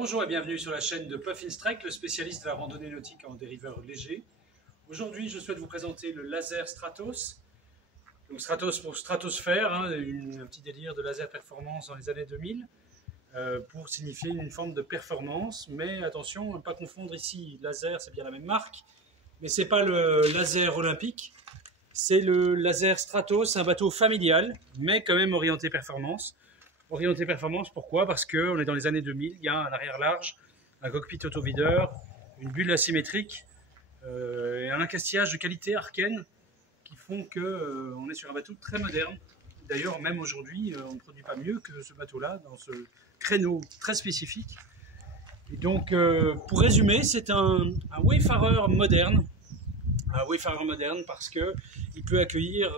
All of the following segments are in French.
Bonjour et bienvenue sur la chaîne de Puffin Strike, le spécialiste de la randonnée nautique en dériveur léger. Aujourd'hui, je souhaite vous présenter le laser Stratos. Donc Stratos pour stratosphère, un petit délire de laser performance dans les années 2000, pour signifier une forme de performance. Mais attention, ne pas confondre ici, laser c'est bien la même marque, mais c'est pas le laser olympique, c'est le laser Stratos, un bateau familial, mais quand même orienté performance. Orienté performance, pourquoi? Parce qu'on est dans les années 2000, il y a un arrière large, un cockpit autovideur, une bulle asymétrique et un accastillage de qualité Arken qui font qu'on est sur un bateau très moderne. D'ailleurs, même aujourd'hui, on ne produit pas mieux que ce bateau-là dans ce créneau très spécifique. Et donc, pour résumer, c'est un wayfarer moderne. Un wayfarer moderne parce qu'il peut accueillir,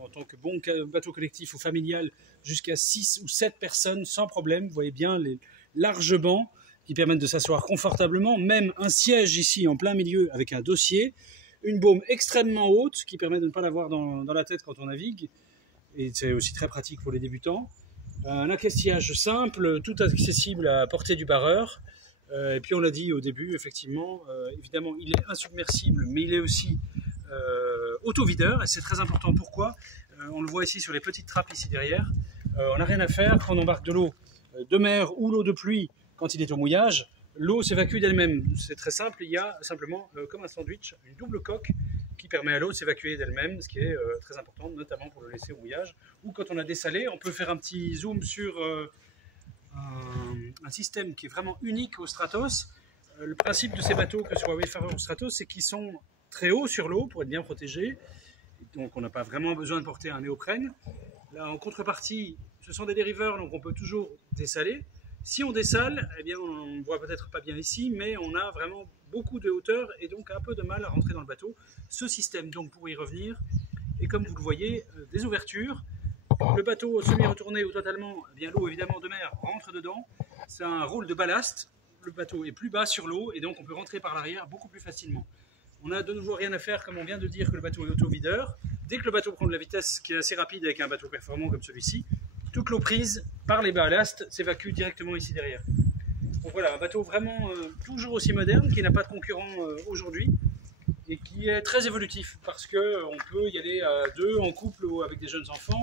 en tant que bon bateau collectif ou familial, jusqu'à 6 ou 7 personnes sans problème. Vous voyez bien les larges bancs qui permettent de s'asseoir confortablement, même un siège ici en plein milieu avec un dossier, une baume extrêmement haute qui permet de ne pas l'avoir dans la tête quand on navigue, et c'est aussi très pratique pour les débutants. Un accastillage simple, tout accessible à portée du barreur. Et puis on l'a dit au début, effectivement, évidemment il est insubmersible, mais il est aussi autovideur, et c'est très important. Pourquoi? On le voit ici sur les petites trappes ici derrière. On n'a rien à faire quand on embarque de l'eau de mer ou l'eau de pluie quand il est au mouillage. L'eau s'évacue d'elle-même. C'est très simple, il y a simplement, comme un sandwich, une double coque qui permet à l'eau de s'évacuer d'elle-même, ce qui est très important, notamment pour le laisser au mouillage. Ou quand on a dessalé, on peut faire un petit zoom sur un système qui est vraiment unique au Stratos. Le principe de ces bateaux, que ce soit Wayfarer ou Stratos, c'est qu'ils sont très hauts sur l'eau pour être bien protégés. Donc on n'a pas vraiment besoin de porter un néoprène. Là, en contrepartie, ce sont des dériveurs, donc on peut toujours dessaler. Si on dessale, eh bien, on ne voit peut-être pas bien ici, mais on a vraiment beaucoup de hauteur et donc un peu de mal à rentrer dans le bateau. Ce système, donc pour y revenir, et comme vous le voyez, des ouvertures. Le bateau semi-retourné ou totalement, eh bien l'eau évidemment de mer rentre dedans. C'est un rôle de ballast. Le bateau est plus bas sur l'eau et donc on peut rentrer par l'arrière beaucoup plus facilement. On n'a de nouveau rien à faire, comme on vient de dire, que le bateau est auto-videur. Dès que le bateau prend de la vitesse, qui est assez rapide avec un bateau performant comme celui-ci, toute l'eau prise par les ballasts s'évacue directement ici derrière. Donc voilà, un bateau vraiment toujours aussi moderne, qui n'a pas de concurrent aujourd'hui et qui est très évolutif parce qu'on peut y aller à deux, en couple ou avec des jeunes enfants.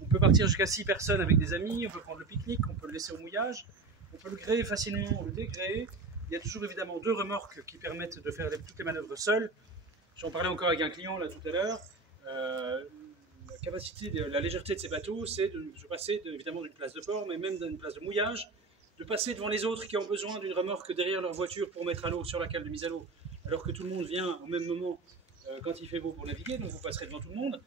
On peut partir jusqu'à 6 personnes avec des amis, on peut prendre le pique-nique, on peut le laisser au mouillage, on peut le gréer facilement ou le dégréer. Il y a toujours évidemment 2 remorques qui permettent de faire toutes les manœuvres seules. J'en parlais encore avec un client là tout à l'heure. La capacité, la légèreté de ces bateaux, c'est de se passer évidemment d'une place de port, mais même d'une place de mouillage, de passer devant les autres qui ont besoin d'une remorque derrière leur voiture pour mettre à l'eau sur la cale de mise à l'eau, alors que tout le monde vient au même moment quand il fait beau pour naviguer, donc vous passerez devant tout le monde.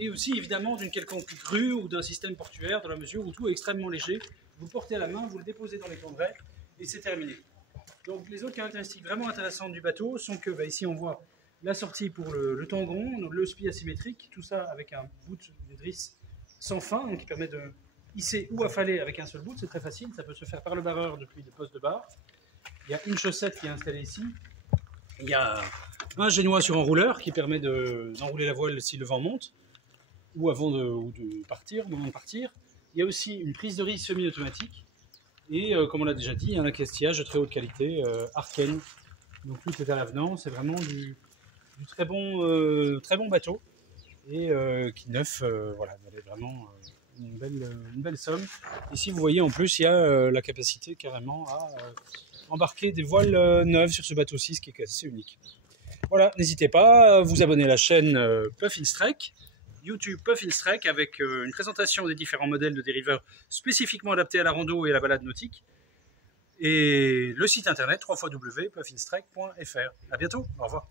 Et aussi évidemment d'une quelconque grue ou d'un système portuaire, dans la mesure où tout est extrêmement léger. Vous le portez à la main, vous le déposez dans les cambrais et c'est terminé. Donc les autres caractéristiques vraiment intéressantes du bateau sont que, ici on voit la sortie pour le tangon, le spi asymétrique, tout ça avec un bout de drisse sans fin, donc qui permet de hisser ou affaler avec un seul bout. C'est très facile, ça peut se faire par le barreur depuis le poste de barre. Il y a une chaussette qui est installée ici. Il y a un génois sur enrouleur qui permet d'enrouler la voile si le vent monte, ou avant de partir, au moment de partir. Il y a aussi une prise de riz semi-automatique et, comme on l'a déjà dit, un accastillage de très haute qualité, Arken. Donc tout est à l'avenant, c'est vraiment du très bon bateau et qui neuf, voilà, valait vraiment une belle somme. Ici vous voyez en plus il y a la capacité carrément à embarquer des voiles neuves sur ce bateau-ci, ce qui est assez unique. Voilà, n'hésitez pas à vous abonner à la chaîne Puffin Strike, YouTube Puffin Strike, avec une présentation des différents modèles de dériveurs spécifiquement adaptés à la rando et à la balade nautique. Et le site internet www.puffinstrike.fr. À bientôt, au revoir.